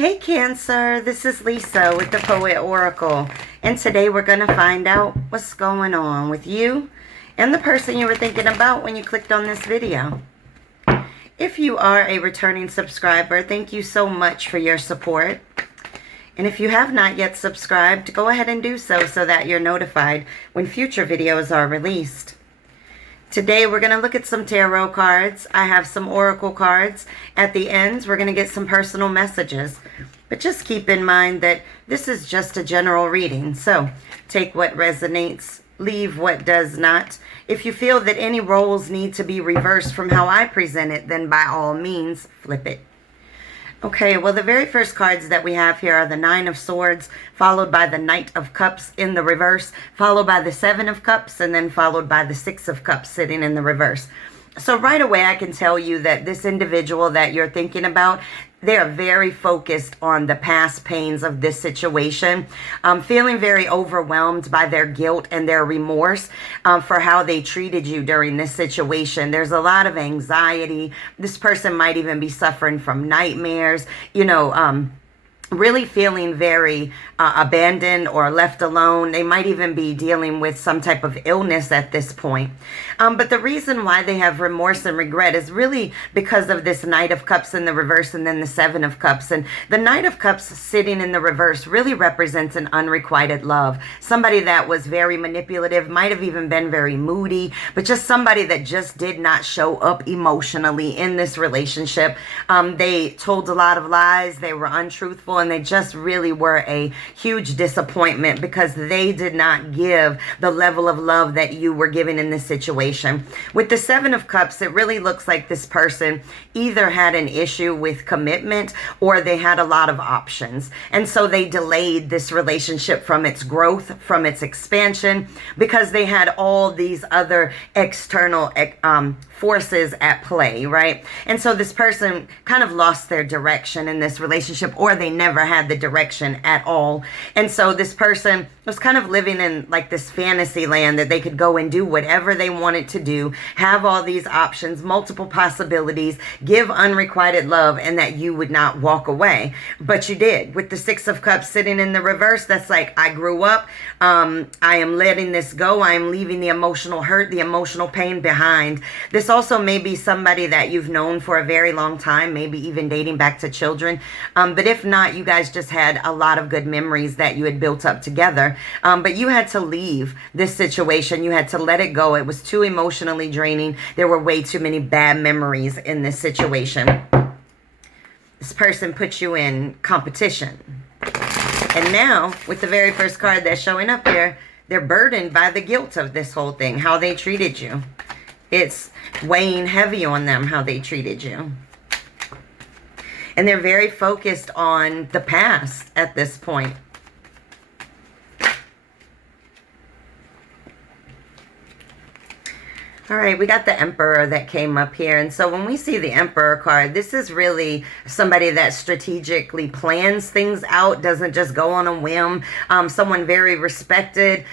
Hey Cancer, this is Lisa with the Poet Oracle, and today we're going to find out what's going on with you and the person you were thinking about when you clicked on this video. If you are a returning subscriber, thank you so much for your support. And if you have not yet subscribed, go ahead and do so that you're notified when future videos are released. Today we're going to look at some tarot cards. I have some oracle cards. At the end, we're going to get some personal messages. But just keep in mind that this is just a general reading. So take what resonates, leave what does not. If you feel that any roles need to be reversed from how I present it, then by all means, flip it. Okay, well, the very first cards that we have here are the Nine of Swords, followed by the Knight of Cups in the reverse, followed by the Seven of Cups, and then followed by the Six of Cups sitting in the reverse. So right away, I can tell you that this individual that you're thinking about, they are very focused on the past pains of this situation, feeling very overwhelmed by their guilt and their remorse for how they treated you during this situation. There's a lot of anxiety. This person might even be suffering from nightmares, really feeling very abandoned or left alone. They might even be dealing with some type of illness at this point. But the reason why they have remorse and regret is really because of this Knight of Cups in the reverse and then the Seven of Cups. And the Knight of Cups sitting in the reverse really represents an unrequited love. Somebody that was very manipulative, might have even been very moody, but just somebody that just did not show up emotionally in this relationship. They told a lot of lies. They were untruthful, and they just really were a huge disappointment because they did not give the level of love that you were giving in this situation. With the Seven of Cups, it really looks like this person either had an issue with commitment or they had a lot of options. And so they delayed this relationship from its growth, from its expansion, because they had all these other external forces at play, right? And so this person kind of lost their direction in this relationship, or they never had the direction at all. And so this person was kind of living in like this fantasy land that they could go and do whatever they wanted to do, have all these options, multiple possibilities, give unrequited love, and that you would not walk away. But you did. With the Six of Cups sitting in the reverse, that's like, I grew up. I am letting this go. I am leaving the emotional hurt, the emotional pain behind. This also may be somebody that you've known for a very long time, maybe even dating back to children. But if not, you guys just had a lot of good memories that you had built up together. But you had to leave this situation. You had to let it go. It was too emotionally draining. There were way too many bad memories in this situation. This person put you in competition. And now, with the very first card that's showing up here, they're burdened by the guilt of this whole thing, how they treated you. It's weighing heavy on them, how they treated you. And they're very focused on the past at this point. All right, we got the Emperor that came up here. And so when we see the Emperor card, this is really somebody that strategically plans things out, doesn't just go on a whim. Someone very respected,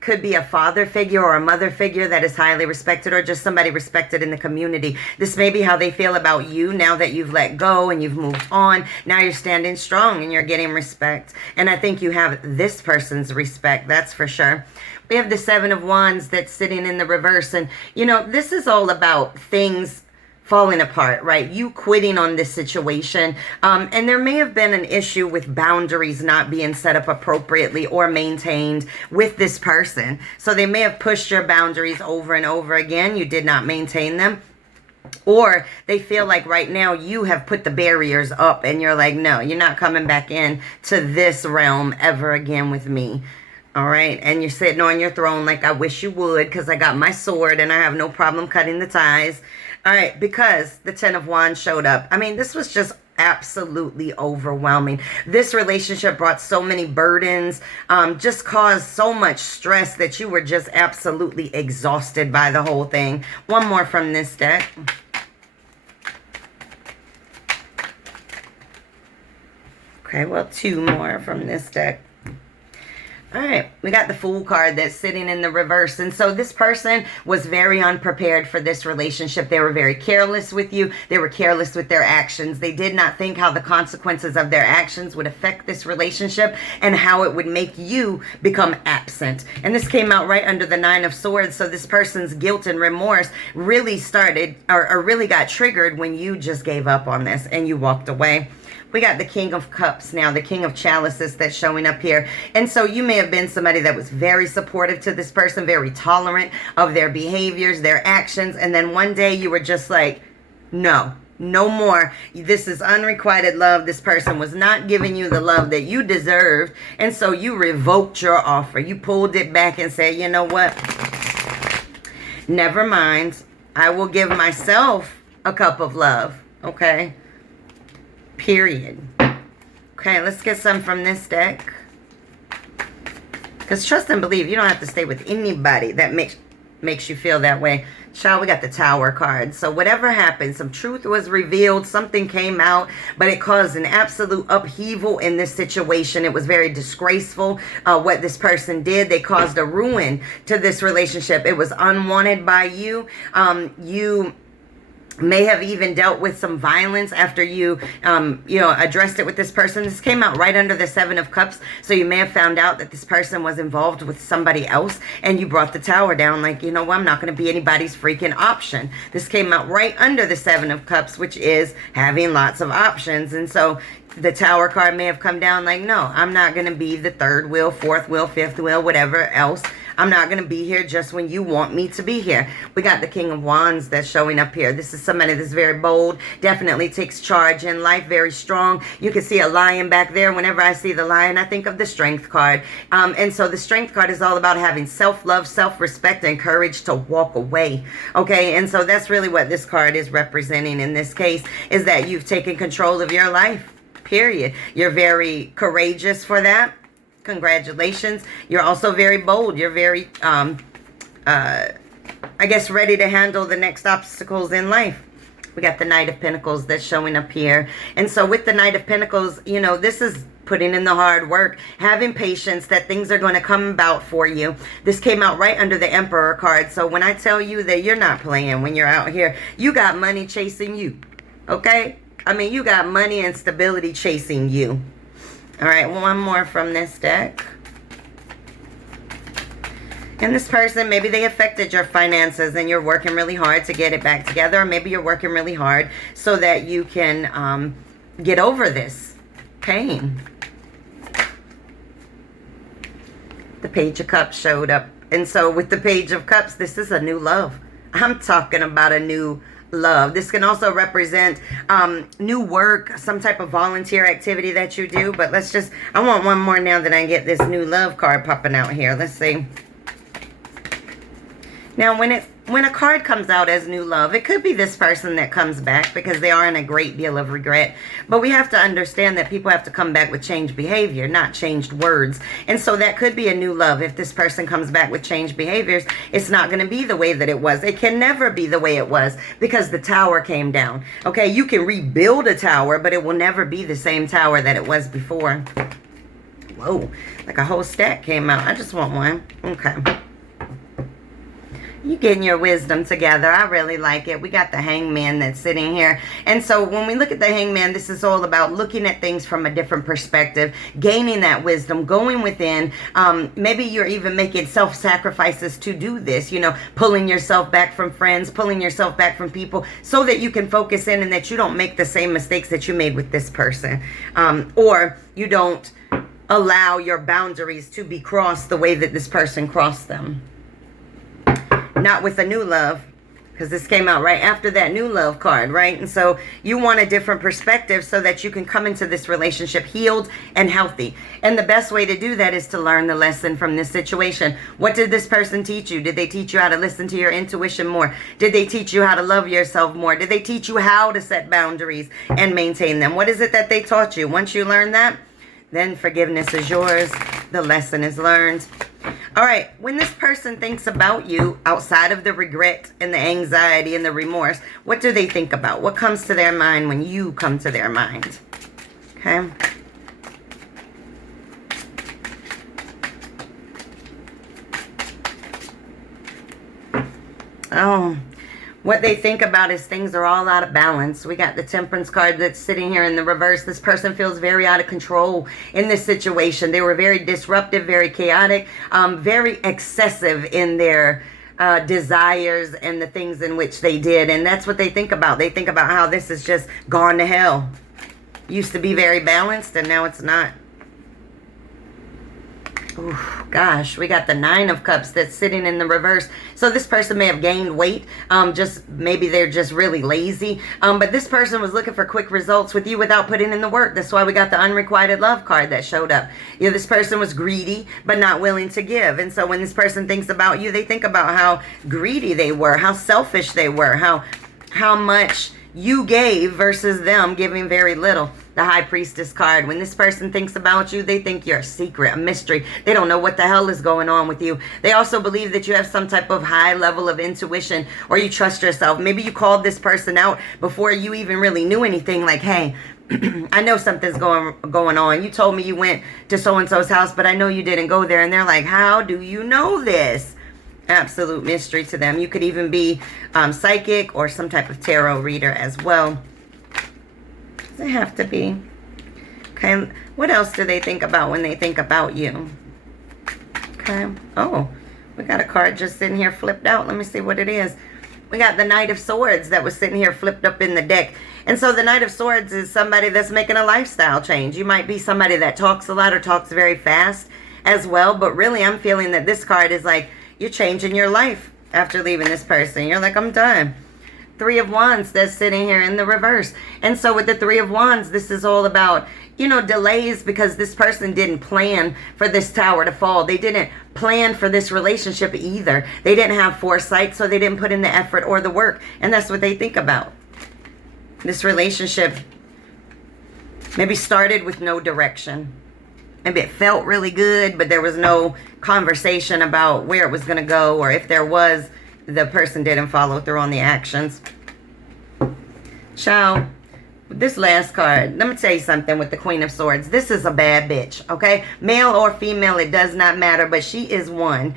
could be a father figure or a mother figure that is highly respected, or just somebody respected in the community. This may be how they feel about you now that you've let go and you've moved on. Now you're standing strong and you're getting respect. And I think you have this person's respect, that's for sure. We have the Seven of Wands that's sitting in the reverse. And, this is all about things falling apart, right? You quitting on this situation. And there may have been an issue with boundaries not being set up appropriately or maintained with this person. So they may have pushed your boundaries over and over again. You did not maintain them. Or they feel like right now you have put the barriers up and you're like, no, you're not coming back in to this realm ever again with me. All right, and you're sitting on your throne like, I wish you would, because I got my sword and I have no problem cutting the ties. All right, because the Ten of Wands showed up. I mean, this was just absolutely overwhelming. This relationship brought so many burdens, just caused so much stress that you were just absolutely exhausted by the whole thing. One more from this deck. Okay, well, two more from this deck. All right, we got the Fool card that's sitting in the reverse. And so this person was very unprepared for this relationship. They were very careless with you. They were careless with their actions. They did not think how the consequences of their actions would affect this relationship and how it would make you become absent. And this came out right under the Nine of Swords. So this person's guilt and remorse really started or really got triggered when you just gave up on this and you walked away. We got the King of Cups now, the King of Chalices that's showing up here. And so you may have been somebody that was very supportive to this person, very tolerant of their behaviors, their actions. And then one day you were just like, no more. This is unrequited love. This person was not giving you the love that you deserved. And so you revoked your offer. You pulled it back and said, you know what? Never mind. I will give myself a cup of love. Okay? Period. Okay, let's get some from this deck. Because trust and believe, you don't have to stay with anybody that makes you feel that way. Child, we got the Tower card. So whatever happened, some truth was revealed, something came out, but it caused an absolute upheaval in this situation. It was very disgraceful what this person did. They caused a ruin to this relationship. It was unwanted by you. You may have even dealt with some violence after you, addressed it with this person. This came out right under the Seven of Cups. So you may have found out that this person was involved with somebody else and you brought the Tower down like, you know what, I'm not going to be anybody's freaking option. This came out right under the Seven of Cups, which is having lots of options. And so the Tower card may have come down like, no, I'm not going to be the third wheel, fourth wheel, fifth wheel, whatever else. I'm not going to be here just when you want me to be here. We got the King of Wands that's showing up here. This is somebody that's very bold, definitely takes charge in life, very strong. You can see a lion back there. Whenever I see the lion, I think of the Strength card. And so the Strength card is all about having self-love, self-respect, and courage to walk away. Okay, and so that's really what this card is representing in this case, is that you've taken control of your life, period. You're very courageous for that. Congratulations. You're also very bold. You're very, I guess, ready to handle the next obstacles in life. We got the Knight of Pentacles that's showing up here. And so with the Knight of Pentacles, you know, this is putting in the hard work, having patience that things are going to come about for you. This came out right under the Emperor card. So when I tell you that you're not playing when you're out here, you got money chasing you. Okay? I mean, you got money and stability chasing you. All right, one more from this deck. And this person, maybe they affected your finances and you're working really hard to get it back together. Or maybe you're working really hard so that you can get over this pain. The Page of Cups showed up. And so with the Page of Cups, this is a new love. I'm talking about a new love. This can also represent new work, some type of volunteer activity that you do. But let's just, I want one more now that I get this new love card popping out here. Let's see. Now, when a card comes out as new love, it could be this person that comes back because they are in a great deal of regret. But we have to understand that people have to come back with changed behavior, not changed words. And so that could be a new love. If this person comes back with changed behaviors, it's not going to be the way that it was. It can never be the way it was because the Tower came down. Okay, you can rebuild a tower, but it will never be the same tower that it was before. Whoa, like a whole stack came out. I just want one. Okay. You getting your wisdom together. I really like it. We got the Hangman that's sitting here. And so when we look at the Hangman, this is all about looking at things from a different perspective, gaining that wisdom, going within. Maybe you're even making self-sacrifices to do this, you know, pulling yourself back from friends, pulling yourself back from people so that you can focus in and that you don't make the same mistakes that you made with this person. Or you don't allow your boundaries to be crossed the way that this person crossed them. Not with a new love, because this came out right after that new love card, right? And so you want a different perspective so that you can come into this relationship healed and healthy. And the best way to do that is to learn the lesson from this situation. What did this person teach you? Did they teach you how to listen to your intuition more? Did they teach you how to love yourself more? Did they teach you how to set boundaries and maintain them? What is it that they taught you? Once you learn that, then forgiveness is yours. The lesson is learned. All right, when this person thinks about you outside of the regret and the anxiety and the remorse, what do they think about? What comes to their mind when you come to their mind? Okay. Oh, what they think about is things are all out of balance. We got the Temperance card that's sitting here in the reverse. This person feels very out of control in this situation. They were very disruptive, very chaotic, very excessive in their desires and the things in which they did. And that's what they think about. They think about how this has just gone to hell. Used to be very balanced and now it's not. Ooh, gosh, we got the Nine of Cups that's sitting in the reverse. So this person may have gained weight. Just maybe they're just really lazy. But this person was looking for quick results with you without putting in the work. That's why we got the Unrequited Love card that showed up. You know, this person was greedy but not willing to give. And so when this person thinks about you, they think about how greedy they were, how selfish they were, how much you gave versus them giving very little. The High Priestess card. When this person thinks about you, they think you're a secret, a mystery. They don't know what the hell is going on with you. They also believe that you have some type of high level of intuition or you trust yourself. Maybe you called this person out before you even really knew anything. Like, hey, I know something's going on. You told me you went to so-and-so's house, but I know you didn't go there. And they're like, how do you know this? Absolute mystery to them. You could even be psychic or some type of tarot reader as well. Does it have to be? Okay. What else do they think about when they think about you? Okay. Oh, we got a card just sitting here flipped out. Let me see what it is. We got the Knight of Swords that was sitting here flipped up in the deck. And so the Knight of Swords is somebody that's making a lifestyle change. You might be somebody that talks a lot or talks very fast as well. But really, I'm feeling that this card is like you're changing your life after leaving this person. You're like, I'm done. Three of Wands that's sitting here in the reverse. And so with the Three of Wands, this is all about, you know, delays because this person didn't plan for this tower to fall. They didn't plan for this relationship either. They didn't have foresight, so they didn't put in the effort or the work. And that's what they think about. This relationship maybe started with no direction. Maybe it felt really good, but there was no conversation about where it was going to go, or if there was, the person didn't follow through on the actions. Ciao. This last card, let me tell you something with the Queen of Swords. This is a bad bitch, okay? Male or female, it does not matter, but she is one.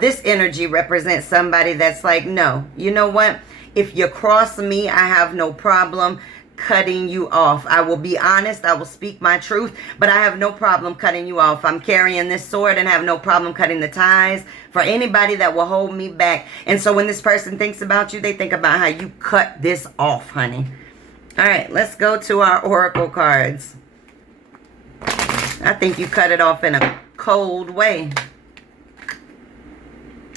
This energy represents somebody that's like, no, you know what? If you cross me, I have no problem cutting you off. I will be honest. I will speak my truth, but I have no problem cutting you off. I'm carrying this sword and have no problem cutting the ties for anybody that will hold me back. And so when this person thinks about you, they think about how you cut this off, honey. All right, let's go to our oracle cards. I think you cut it off in a cold way.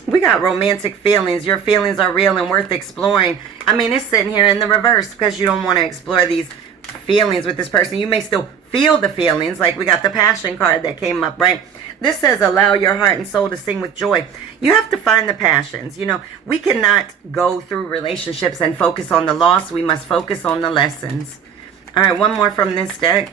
We got romantic feelings. Your feelings are real and worth exploring. I mean, it's sitting here in the reverse because you don't want to explore these feelings with this person. You may still feel the feelings, like we got the Passion card that came up, right? This says, allow your heart and soul to sing with joy. You have to find the passions. You know, we cannot go through relationships and focus on the loss. We must focus on the lessons. All right, one more from this deck.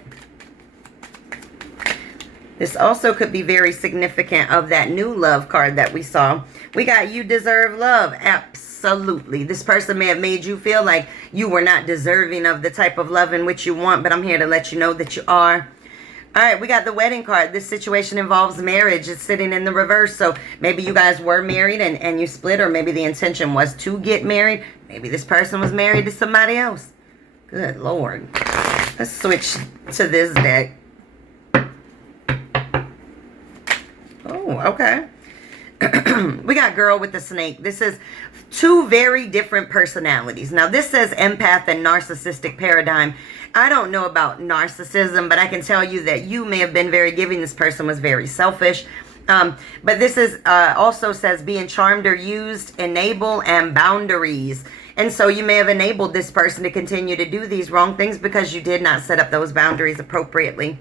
This also could be very significant of that new love card that we saw. We got you deserve love. Absolutely. This person may have made you feel like you were not deserving of the type of love in which you want, but I'm here to let you know that you are. All right, we got the wedding card. This situation involves marriage. It's sitting in the reverse. So maybe you guys were married and you split, or maybe the intention was to get married. Maybe this person was married to somebody else. Good Lord. Let's switch to this deck. Oh, okay. We got Girl with the Snake. This is two very different personalities. Now, this says empath and narcissistic paradigm. I don't know about narcissism, but I can tell you that you may have been very giving. This person was very selfish. But this is also says being charmed or used, enable, and boundaries. And so you may have enabled this person to continue to do these wrong things because you did not set up those boundaries appropriately.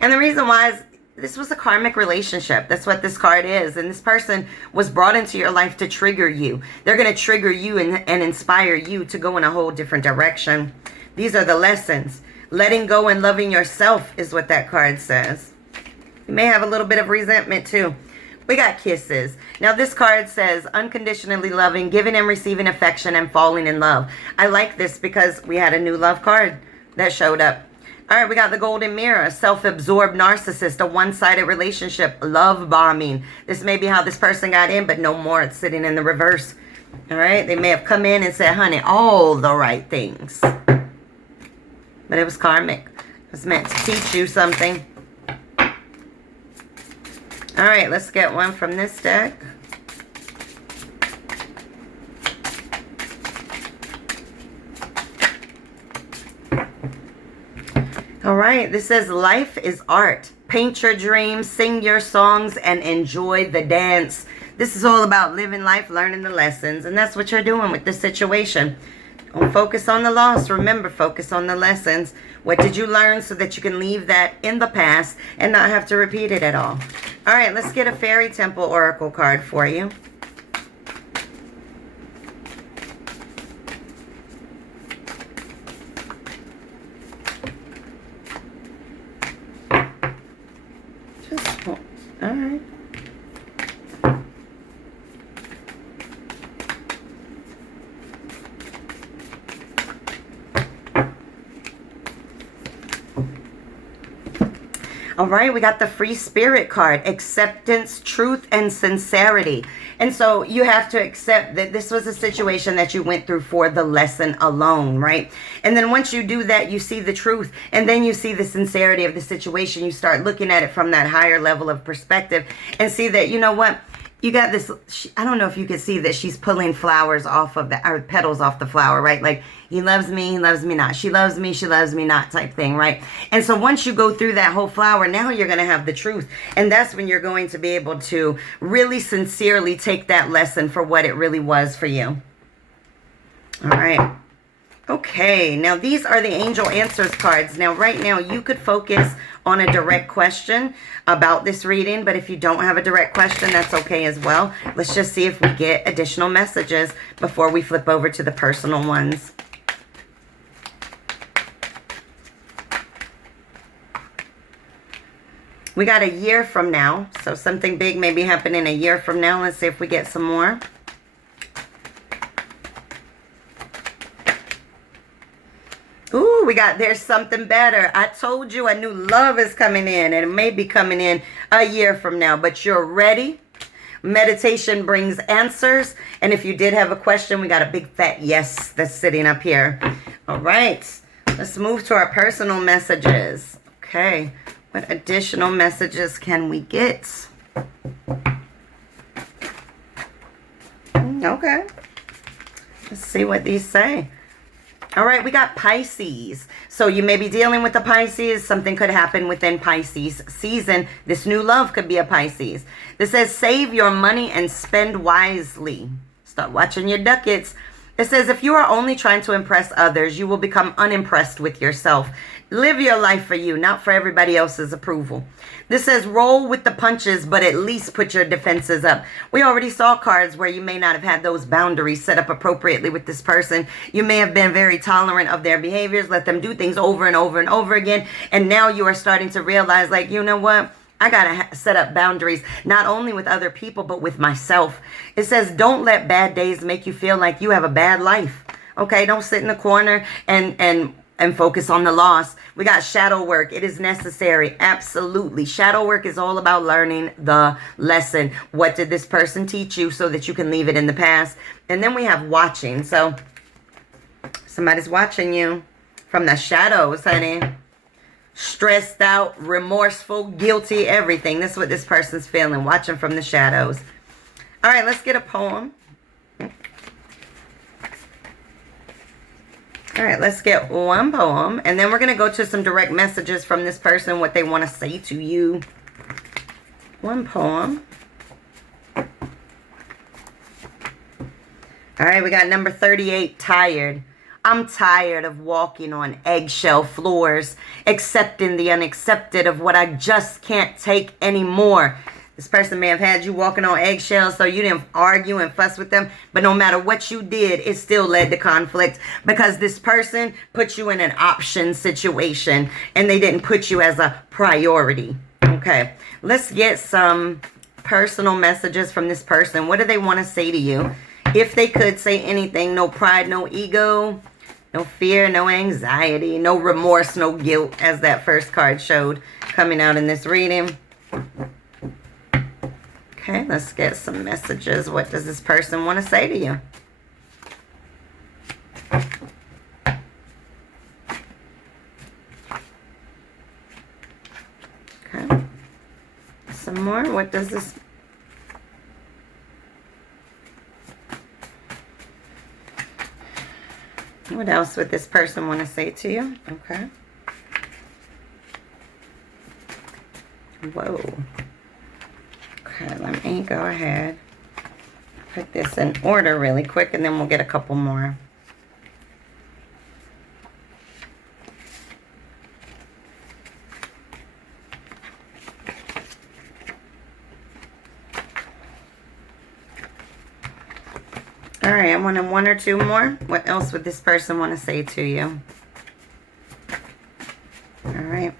And the reason why is this was a karmic relationship. That's what this card is. And this person was brought into your life to trigger you. They're going to trigger you and inspire you to go in a whole different direction. These are the lessons. Letting go and loving yourself is what that card says. You may have a little bit of resentment too. We got Kisses. Now this card says unconditionally loving, giving and receiving affection, and falling in love. I like this because we had a new love card that showed up. All right, we got the golden mirror, self-absorbed narcissist, a one-sided relationship, love bombing. This may be how this person got in, but no more. It's sitting in the reverse. All right, they may have come in and said, honey, all the right things. But it was karmic. It was meant to teach you something. All right, let's get one from this deck. All right, this says life is art. Paint your dreams, sing your songs, and enjoy the dance. This is all about living life, learning the lessons, and that's what you're doing with this situation. Don't focus on the loss. Remember, focus on the lessons. What did you learn so that you can leave that in the past and not have to repeat it at all? All right, let's get a Fairy Temple Oracle card for you. All right. All right, we got the Free Spirit card, acceptance, truth, and sincerity. And so you have to accept that this was a situation that you went through for the lesson alone, right? And then once you do that, you see the truth, and then you see the sincerity of the situation. You start looking at it from that higher level of perspective and see that, you know what? You got this, I don't know if you can see that she's pulling flowers off of the, or petals off the flower, right? Like, he loves me not. She loves me not type thing, right? And so once you go through that whole flower, now you're going to have the truth. And that's when you're going to be able to really sincerely take that lesson for what it really was for you. All right. Okay, now these are the Angel Answers cards. Now, right now, you could focus on a direct question about this reading, but if you don't have a direct question, that's okay as well. Let's just see if we get additional messages before we flip over to the personal ones. We got a year from now, so something big may be happening a year from now. Let's see if we get some more. Ooh, we got there's something better. I told you a new love is coming in, and it may be coming in a year from now, but you're ready. Meditation brings answers. And if you did have a question, we got a big fat yes that's sitting up here. All right, let's move to our personal messages. Okay, what additional messages can we get? Okay, let's see what these say. All right, we got Pisces. So you may be dealing with the Pisces. Something could happen within Pisces season. This new love could be a Pisces. This says, save your money and spend wisely. Start watching your ducats. It says, if you are only trying to impress others, you will become unimpressed with yourself. Live your life for you, not for everybody else's approval. This says, roll with the punches, but at least put your defenses up. We already saw cards where you may not have had those boundaries set up appropriately with this person. You may have been very tolerant of their behaviors, let them do things over and over and over again. And now you are starting to realize, like, you know what? I got to set up boundaries, not only with other people, but with myself. It says, don't let bad days make you feel like you have a bad life. Okay, don't sit in the corner and focus on the loss. We got shadow work. It is necessary. Absolutely. Shadow work is all about learning the lesson. What did this person teach you so that you can leave it in the past? And then we have watching. So somebody's watching you from the shadows, honey. Stressed out, remorseful, guilty, everything. This is what this person's feeling, watching from the shadows. All right, let's get a poem. All right, let's get one poem, and then we're going to go to some direct messages from this person, what they want to say to you. One poem. All right, we got number 38, tired. I'm tired of walking on eggshell floors, accepting the unaccepted of what I just can't take anymore. This person may have had you walking on eggshells, so you didn't argue and fuss with them. But no matter what you did, it still led to conflict because this person put you in an option situation and they didn't put you as a priority. Okay, let's get some personal messages from this person. What do they want to say to you? If they could say anything, no pride, no ego. No fear, no anxiety, no remorse, no guilt, as that first card showed coming out in this reading. Okay, let's get some messages. What does this person want to say to you? Okay. Some more. What does this... What else would this person want to say to you? Okay. Whoa. Okay, let me go ahead. Put this in order really quick, and then we'll get a couple more. All right, I want one or two more. What else would this person want to say to you? All right.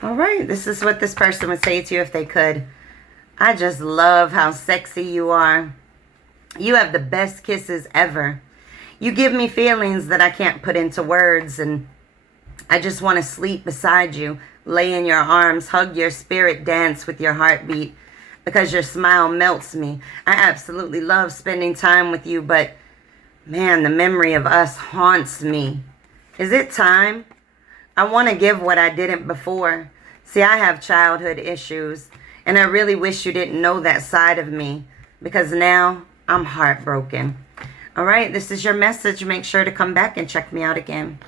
All right, this is what this person would say to you if they could. I just love how sexy you are. You have the best kisses ever. You give me feelings that I can't put into words, and I just want to sleep beside you, lay in your arms, hug your spirit, dance with your heartbeat, because your smile melts me. I absolutely love spending time with you, but man, the memory of us haunts me. Is it time? I want to give what I didn't before. See, I have childhood issues, and I really wish you didn't know that side of me, because now I'm heartbroken. All right, this is your message. Make sure to come back and check me out again.